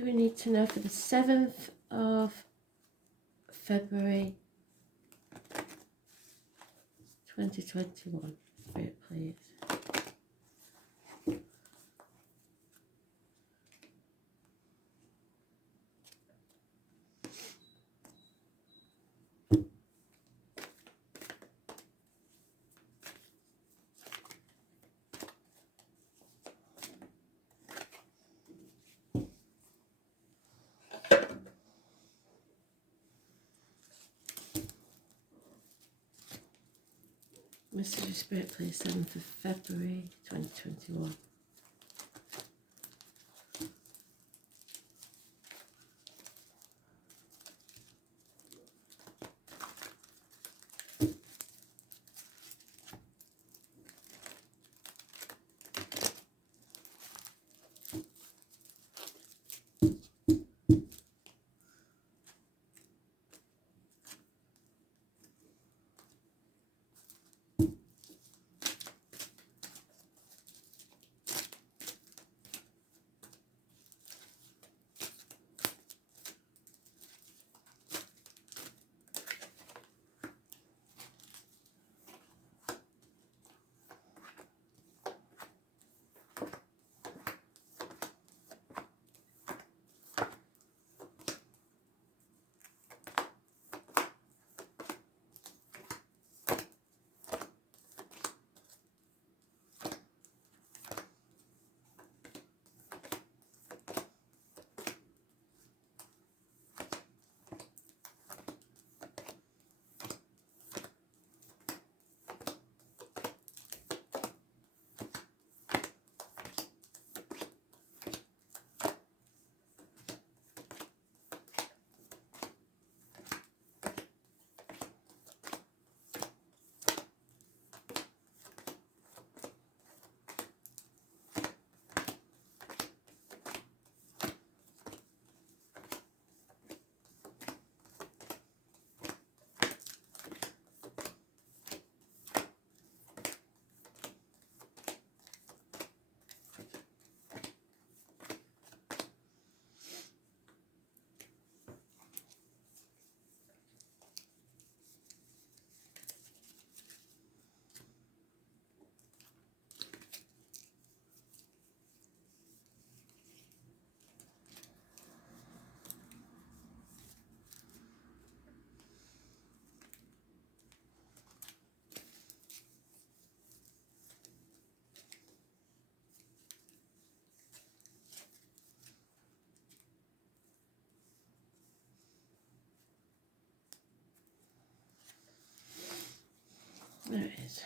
do we need to know for the 7th of February 2021? Spirit, please. Message of Spirit, please. 7th of February 2021. There it is.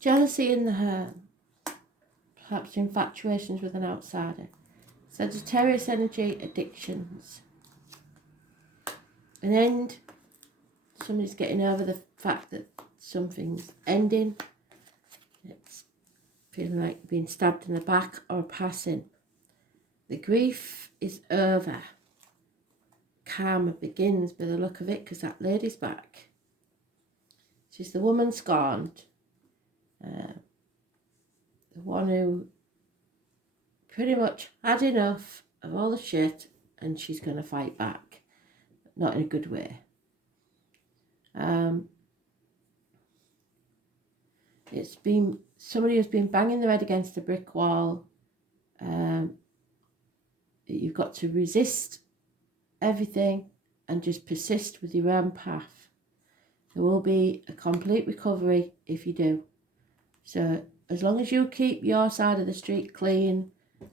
Jealousy in the home, perhaps infatuations with an outsider. Sagittarius energy, addictions. An end, somebody's getting over the fact that something's ending. It's feeling like being stabbed in the back or passing. The grief is over. Karma begins by the look of it, because that lady's back. She's the woman scorned. The one who pretty much had enough of all the shit, and she's going to fight back. Not in a good way. It's been somebody who's been banging their head against a brick wall. You've got to resist everything and just persist with your own path. There will be a complete recovery if you do. So as long as you keep your side of the street clean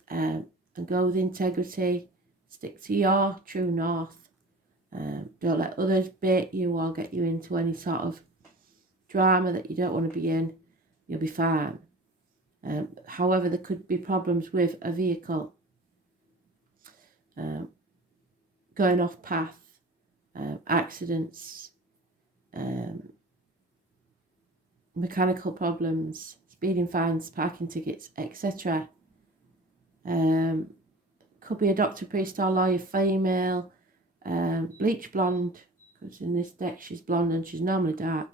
and go with integrity, stick to your true north. Don't let others bait you or get you into any sort of drama that you don't want to be in. You'll be fine. However, there could be problems with a vehicle. going off path, accidents, mechanical problems, speeding fines, parking tickets, etc. Could be a doctor, priest or lawyer, female, bleach blonde, because in this deck she's blonde and she's normally dark,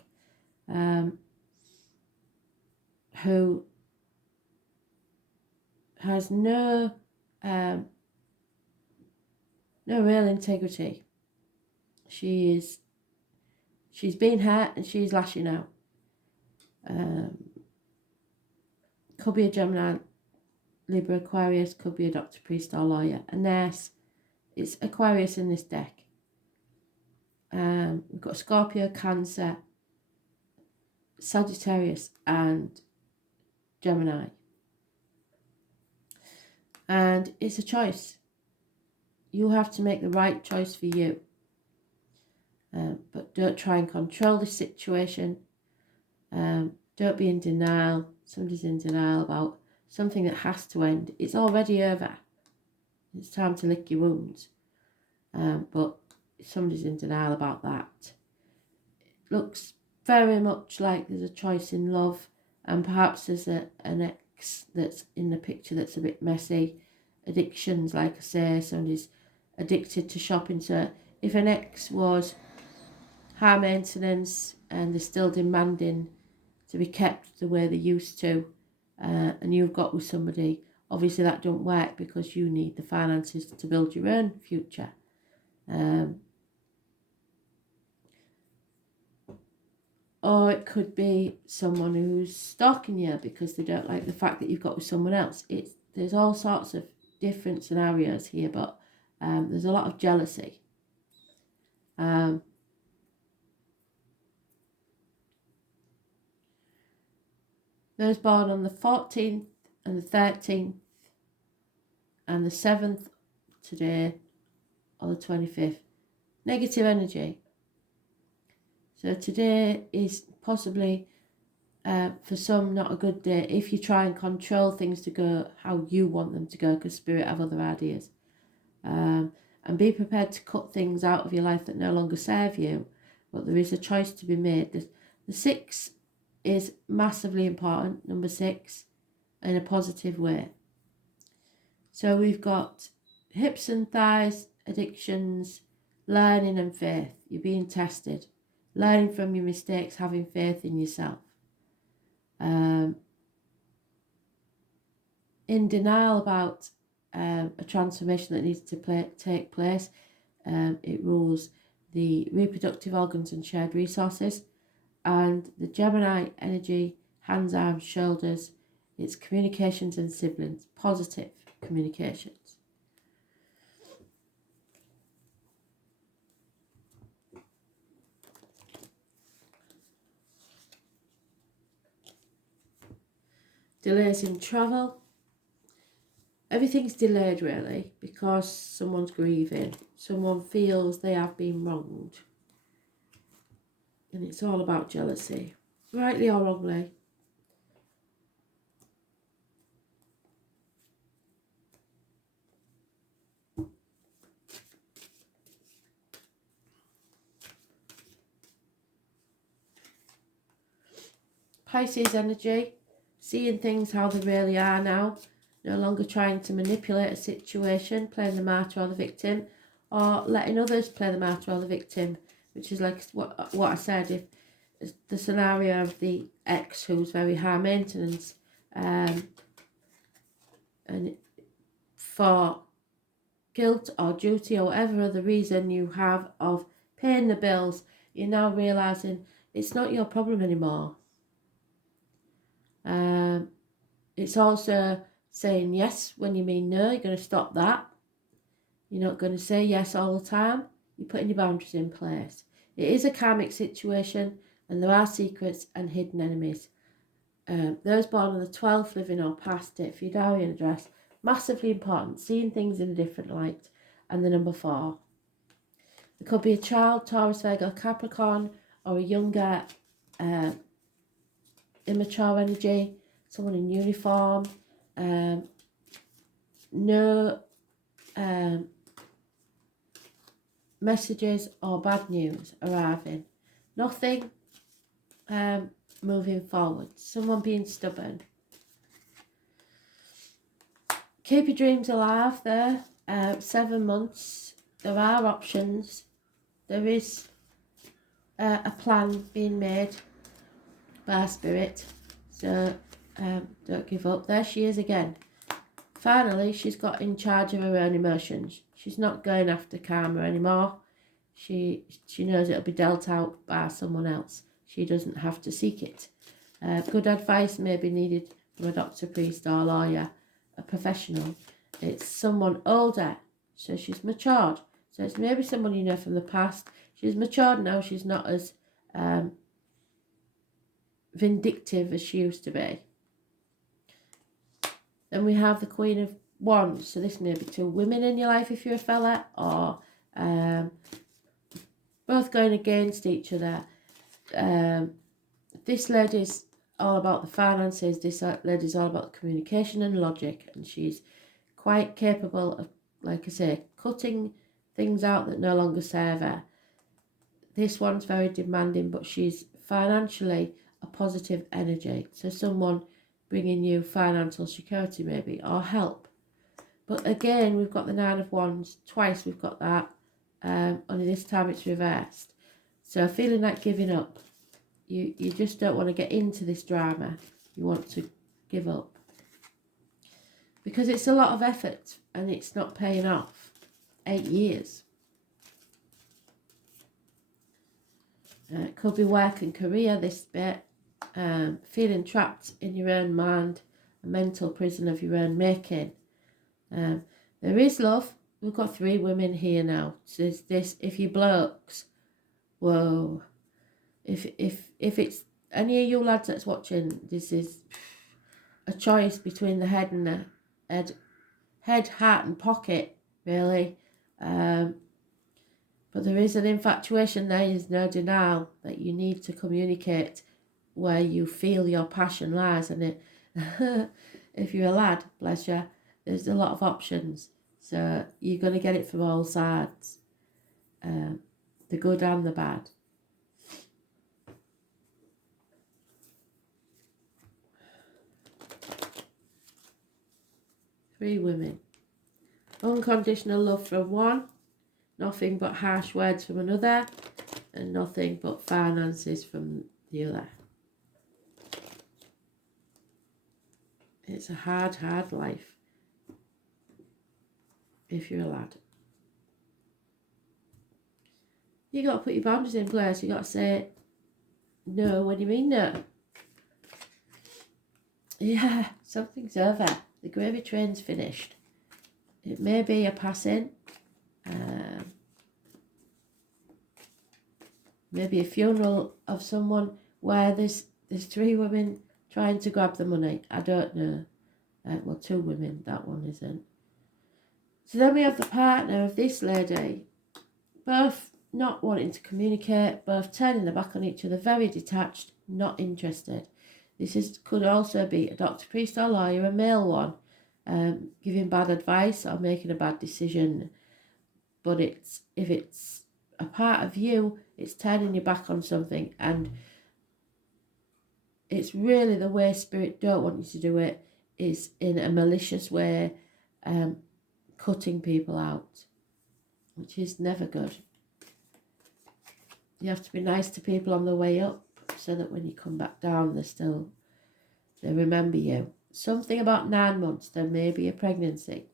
who has no real integrity. She's been hurt and she's lashing out. Could be a Gemini, Libra, Aquarius, could be a doctor, priest or lawyer, a nurse. It's Aquarius in this deck. We've got Scorpio, Cancer, Sagittarius and Gemini. And it's a choice. You have to make the right choice for you. But don't try and control the situation. Don't be in denial. Somebody's in denial about something that has to end. It's already over. It's time to lick your wounds. But somebody's in denial about that. It looks very much like there's a choice in love, and perhaps there's an ex that's in the picture that's a bit messy. Addictions, like I say, somebody's addicted to shopping. So if an ex was high maintenance and they're still demanding to be kept the way they used to, and you've got with somebody, obviously that don't work because you need the finances to build your own future. Or it could be someone who's stalking you because they don't like the fact that you've got with someone else. There's all sorts of different scenarios here, but there's a lot of jealousy. Those born on the 14th and the 13th and the 7th today, or the 25th, negative energy. So today is possibly, for some, not a good day if you try and control things to go how you want them to go, because Spirit have other ideas. And be prepared to cut things out of your life that no longer serve you, but there is a choice to be made. The 6 is massively important, number 6, in a positive way. So we've got hips and thighs, addictions, learning and faith. You're being tested. Learning from your mistakes, having faith in yourself. In denial about a transformation that needs to take place. It rules the reproductive organs and shared resources. And the Gemini energy, hands, arms, shoulders, it's communications and siblings, positive communications. Delays in travel. Everything's delayed really because someone's grieving. Someone feels they have been wronged. And it's all about jealousy, rightly or wrongly. Pisces energy, seeing things how they really are now, no longer trying to manipulate a situation, playing the martyr or the victim, or letting others play the martyr or the victim, which is like what I said, if the scenario of the ex who's very high maintenance, and for guilt or duty or whatever other reason you have of paying the bills, you're now realising it's not your problem anymore. It's also saying yes when you mean no. You're going to stop that. You're not going to say yes all the time. You're putting your boundaries in place. It is a karmic situation and there are secrets and hidden enemies. Those born on the 12th, living or past it, for your diary and address, massively important, seeing things in a different light. And the number 4. There could be a child, Taurus, Virgo, Capricorn, or a younger, immature energy, someone in uniform, no messages or bad news arriving. Nothing moving forward. Someone being stubborn. Keep your dreams alive there. 7 months. There are options. There is a plan being made by Spirit. So don't give up. There she is again. Finally, she's got in charge of her own emotions. She's not going after karma anymore. She knows it'll be dealt out by someone else. She doesn't have to seek it. Good advice may be needed from a doctor, priest or lawyer, a professional. It's someone older, so she's matured. So it's maybe someone you know from the past. She's matured now. She's not as vindictive as she used to be. Then we have the Queen of Wands. So this may be 2 women in your life if you're a fella, or both going against each other. This lady's all about the finances. This lady's all about communication and logic, and she's quite capable of, like I say, cutting things out that no longer serve her. This one's very demanding, but she's financially a positive energy. So someone bringing you financial security maybe, or help. But again, we've got the 9 of Wands. Twice we've got that. Only this time it's reversed. So feeling like giving up. You just don't want to get into this drama. You want to give up. Because it's a lot of effort and it's not paying off. 8 years. It could be work and career, this bit. Feeling trapped in your own mind. A mental prison of your own making. There is love. We've got 3 women here now. So this, if you blokes, whoa. If it's any of you lads that's watching, this is a choice between the head and the head, heart and pocket, really. But there is an infatuation. There is no denial that you need to communicate where you feel your passion lies. And it, if you're a lad, bless you, there's a lot of options. So you're going to get it from all sides, the good and the bad. Three women. Unconditional love from one, nothing but harsh words from another, and nothing but finances from the other. It's a hard, hard life if you're a lad. You got to put your boundaries in place. You got to say no when you mean no. Yeah, something's over. The gravy train's finished. It may be a passing. Maybe a funeral of someone where there's 3 women trying to grab the money. I don't know. Well, 2 women, that one isn't. So then we have the partner of this lady. Both not wanting to communicate, both turning their back on each other, very detached, not interested. This could also be a doctor, priest or lawyer, a male one, giving bad advice or making a bad decision. But if it's a part of you, it's turning your back on something, and it's really the way Spirit don't want you to do it is in a malicious way, cutting people out, which is never good. You have to be nice to people on the way up so that when you come back down, they remember you. Something about 9 months, there may be a pregnancy.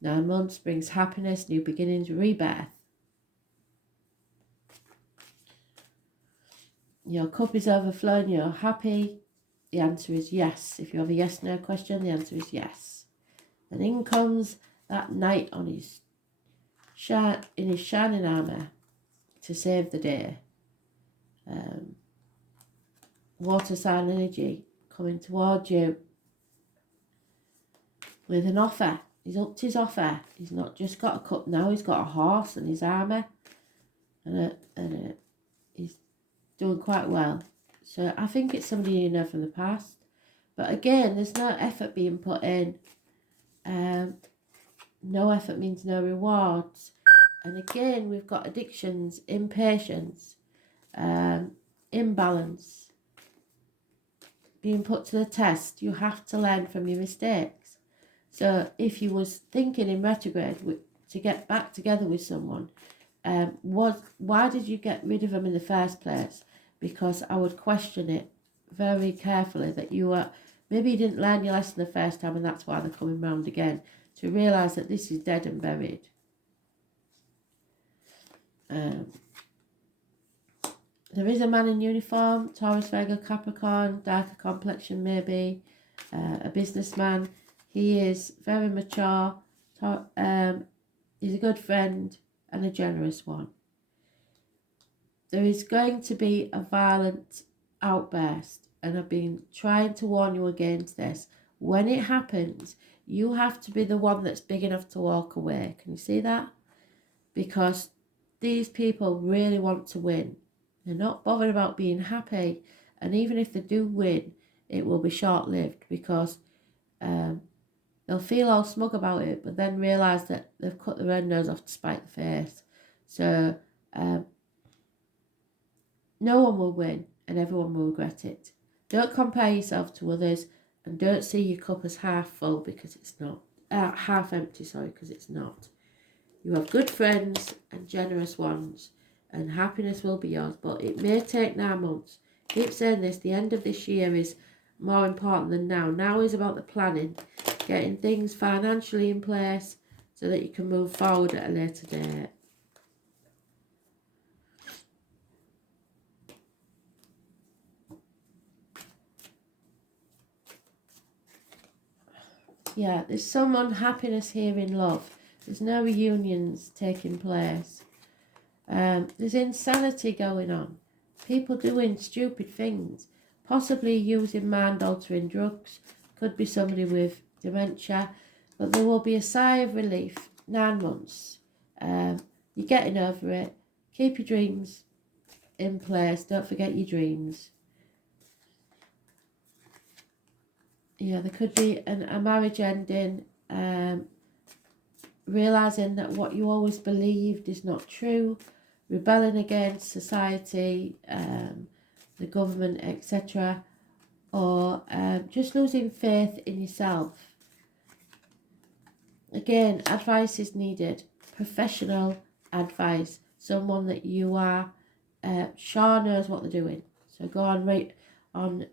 9 months brings happiness, new beginnings, rebirth. Your cup is overflowing, you're happy. The answer is yes. If you have a yes-no question, the answer is yes. And in comes that knight on in his shining armour to save the day. Water sign energy coming towards you with an offer. He's upped his offer. He's not just got a cup now, he's got a horse and his armour. And he's doing quite well. So I think it's somebody you know from the past. But again, there's no effort being put in. No effort means no rewards. And again, we've got addictions, impatience, imbalance, being put to the test. You have to learn from your mistakes. So if you was thinking in retrograde to get back together with someone, why did you get rid of them in the first place? Because I would question it very carefully, that maybe you didn't learn your lesson the first time and that's why they're coming round again, to realise that this is dead and buried. There is a man in uniform, Taurus, Virgo, Capricorn, darker complexion maybe, a businessman. He is very mature, he's a good friend and a generous one. There is going to be a violent outburst, and I've been trying to warn you against this. When it happens, you have to be the one that's big enough to walk away. Can you see that? Because these people really want to win. They're not bothered about being happy, and even if they do win, it will be short-lived, because they'll feel all smug about it, but then realise that they've cut their own nose off to spite the face. So no one will win and everyone will regret it. Don't compare yourself to others, and don't see your cup as half full, because it's not. Half empty, sorry, because it's not. You have good friends and generous ones, and happiness will be yours, but it may take 9 months. Keep saying this, the end of this year is more important than now. Now is about the planning, getting things financially in place so that you can move forward at a later date. Yeah, there's some unhappiness here in love. There's no reunions taking place. There's insanity going on. People doing stupid things. Possibly using mind-altering drugs. Could be somebody with dementia. But there will be a sigh of relief. 9 months. You're getting over it. Keep your dreams in place. Don't forget your dreams. Yeah, there could be a marriage ending, realising that what you always believed is not true, rebelling against society, the government, etc., or just losing faith in yourself. Again, advice is needed, professional advice, someone that you are sure knows what they're doing. So go on, rate on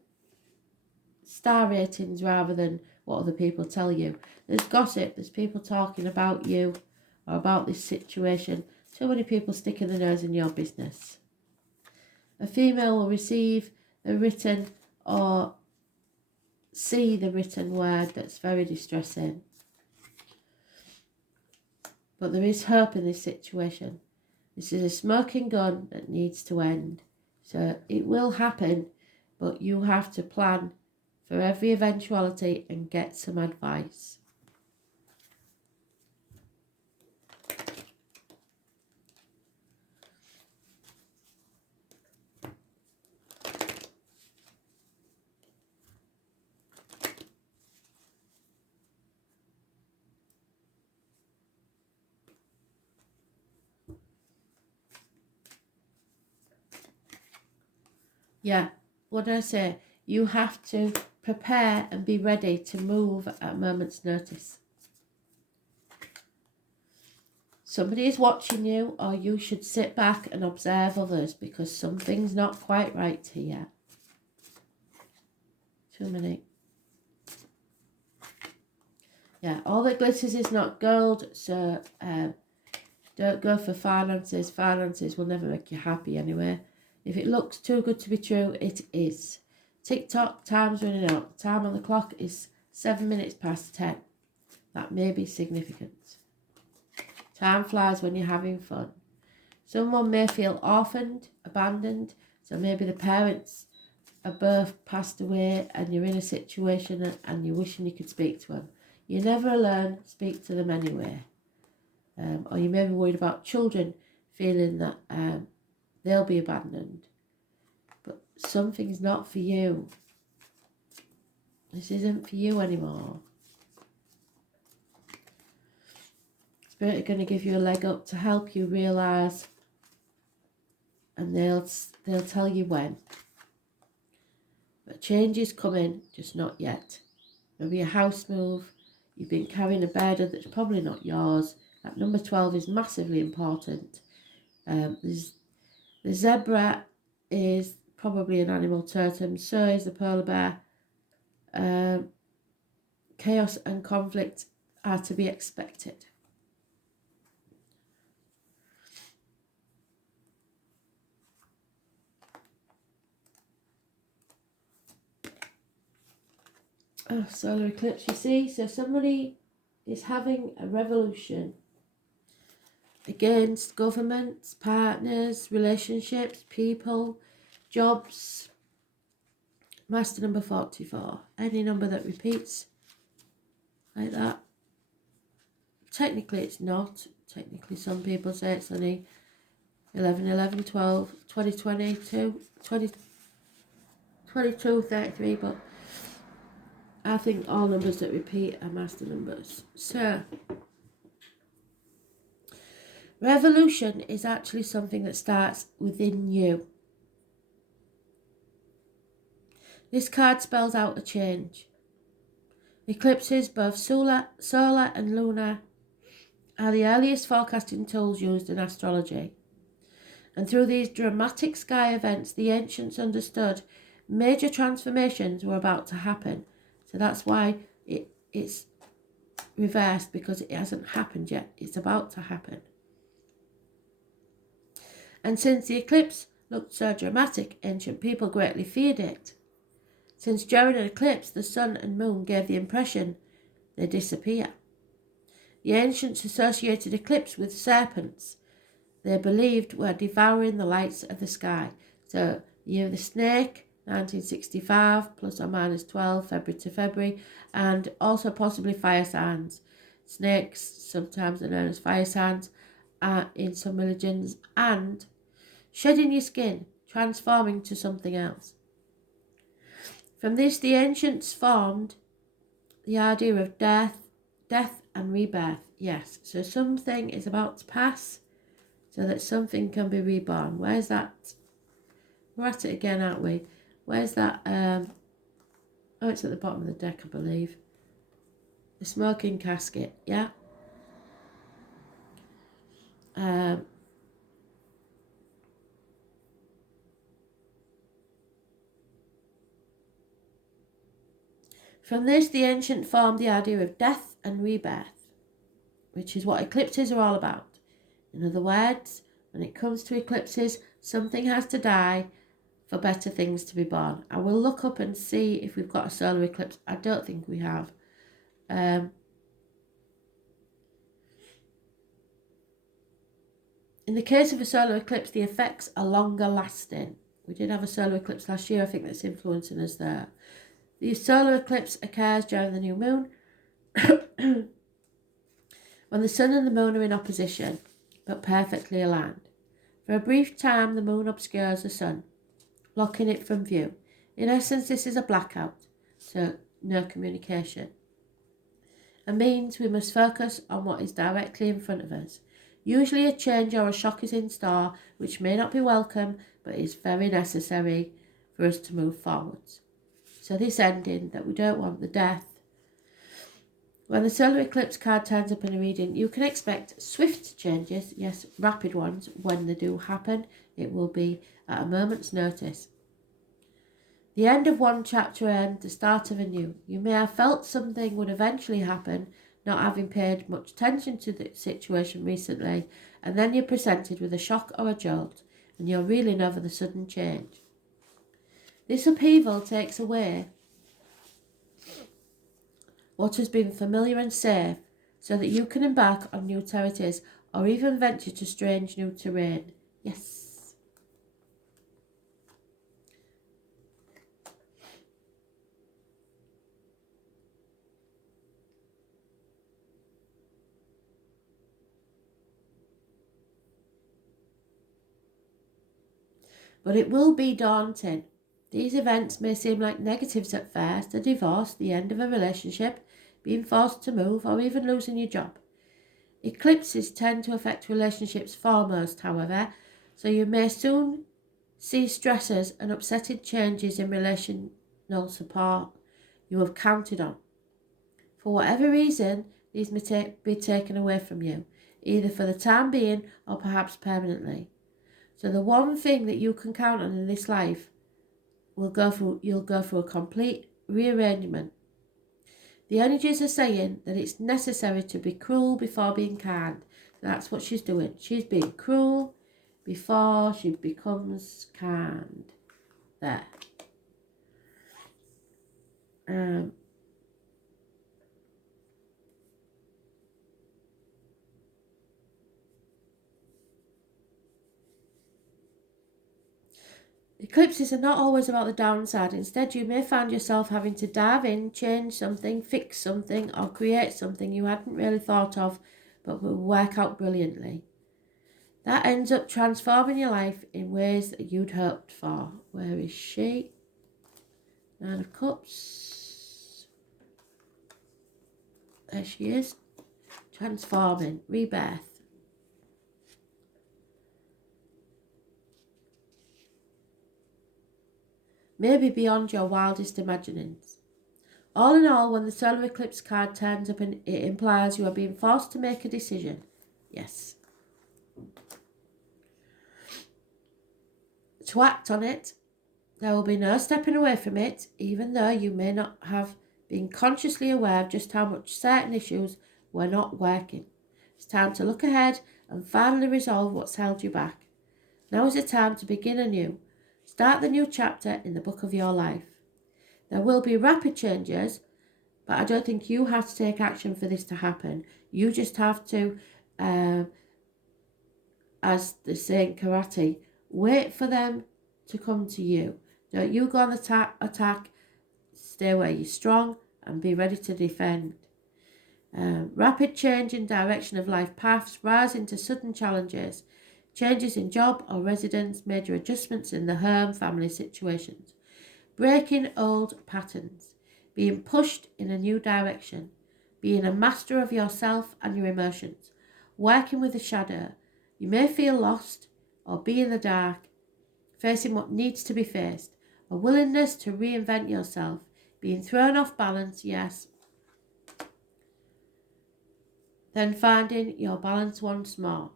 star ratings rather than what other people tell you. There's gossip, there's people talking about you or about this situation. Too many people sticking their nose in your business. A female will receive the written or see the written word that's very distressing. But there is hope in this situation. This is a smoking gun that needs to end. So it will happen, but you have to plan for every eventuality and get some advice. Yeah, what did I say? You have to prepare and be ready to move at a moment's notice. Somebody is watching you, or you should sit back and observe others, because something's not quite right here. Too many. Yeah, all that glitters is not gold, so don't go for finances. Finances will never make you happy anyway. If it looks too good to be true, it is. TikTok, time's running out. Time on the clock is 7 minutes past 10. That may be significant. Time flies when you're having fun. Someone may feel orphaned, abandoned, so maybe the parents are both passed away and you're in a situation and you're wishing you could speak to them. You're never alone, speak to them anyway. Or you may be worried about children feeling that they'll be abandoned. But something's not for you. This isn't for you anymore. Spirit are going to give you a leg up to help you realise, and they'll tell you when. But change is coming, just not yet. Maybe a house move, you've been carrying a burden that's probably not yours. That number 12 is massively important. The zebra is probably an animal totem, so is the polar bear. Chaos and conflict are to be expected. Oh, solar eclipse, you see? So somebody is having a revolution against governments, partners, relationships, people, jobs. Master number 44. Any number that repeats like that. Technically it's not. Technically some people say it's only 11, 11, 12, 20, 22, 20, 22, 33, but I think all numbers that repeat are master numbers. So, revolution is actually something that starts within you. This card spells out a change. Eclipses, both solar and lunar, are the earliest forecasting tools used in astrology. And through these dramatic sky events, the ancients understood major transformations were about to happen. So that's why it's reversed, because it hasn't happened yet. It's about to happen. And since the eclipse looked so dramatic, ancient people greatly feared it. Since during an eclipse, the sun and moon gave the impression they disappear. The ancients associated eclipse with serpents they believed were devouring the lights of the sky. So the year of the snake, 1965, plus or minus 12, February to February, and also possibly fire signs. Snakes, sometimes are known as fire signs in some religions, and shedding your skin, transforming to something else. From this, the ancients formed the idea of death and rebirth. Yes, so something is about to pass so that something can be reborn. Where's that? We're at it again, aren't we? Where's that? Oh, it's at the bottom of the deck, I believe. The smoking casket, yeah? From this, the ancient formed the idea of death and rebirth, which is what eclipses are all about. In other words, when it comes to eclipses, something has to die for better things to be born. I will look up and see if we've got a solar eclipse. I don't think we have. In the case of a solar eclipse, the effects are longer lasting. We did have a solar eclipse last year. I think that's influencing us there. The solar eclipse occurs during the new moon when the sun and the moon are in opposition, but perfectly aligned. For a brief time, the moon obscures the sun, blocking it from view. In essence, this is a blackout, so no communication. It means we must focus on what is directly in front of us. Usually a change or a shock is in store, which may not be welcome, but is very necessary for us to move forwards. So this ending that we don't want, the death. When the solar eclipse card turns up in a reading, you can expect swift changes, yes, rapid ones. When they do happen, it will be at a moment's notice. The end of one chapter and the start of a new. You may have felt something would eventually happen, not having paid much attention to the situation recently, and then you're presented with a shock or a jolt, and you're reeling over the sudden change. This upheaval takes away what has been familiar and safe, so that you can embark on new territories or even venture to strange new terrain. Yes. But it will be daunting. These events may seem like negatives at first: a divorce, the end of a relationship, being forced to move, or even losing your job. Eclipses tend to affect relationships foremost, however, so you may soon see stresses and upsetting changes in relational support you have counted on. For whatever reason, these may be taken away from you, either for the time being or perhaps permanently. So the one thing that you can count on in this life you'll go through a complete rearrangement. The energies are saying that it's necessary to be cruel before being kind. That's what she's doing. She's being cruel before she becomes kind. There. Eclipses are not always about the downside. Instead, you may find yourself having to dive in, change something, fix something, or create something you hadn't really thought of but will work out brilliantly. That ends up transforming your life in ways that you'd hoped for. Where is she? Nine of Cups. There she is. Transforming. Rebirth. Maybe beyond your wildest imaginings. All in all, when the solar eclipse card turns up, it implies you are being forced to make a decision. Yes. To act on it, there will be no stepping away from it, even though you may not have been consciously aware of just how much certain issues were not working. It's time to look ahead and finally resolve what's held you back. Now is the time to begin anew. Start the new chapter in the book of your life. There will be rapid changes, but I don't think you have to take action for this to happen. You just have to, as they say in karate, wait for them to come to you. Don't you go on the attack, stay where you're strong and be ready to defend. Rapid change in direction of life paths, rise into sudden challenges, changes in job or residence, major adjustments in the home, family situations, breaking old patterns, being pushed in a new direction, being a master of yourself and your emotions, working with the shadow. You may feel lost or be in the dark, facing what needs to be faced, a willingness to reinvent yourself, being thrown off balance, yes, then finding your balance once more.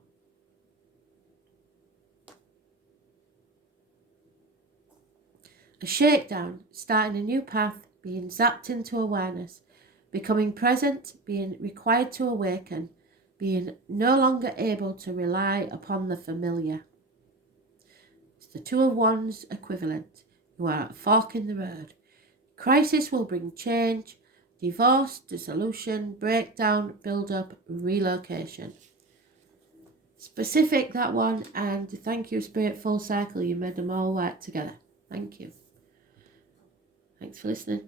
A shakedown, starting a new path, being zapped into awareness, becoming present, being required to awaken, being no longer able to rely upon the familiar. It's the Two of Wands equivalent. You are at a fork in the road. Crisis will bring change, divorce, dissolution, breakdown, build-up, relocation. Specific, that one, and thank you, Spirit Full Circle. You made them all work together. Thank you. Thanks for listening.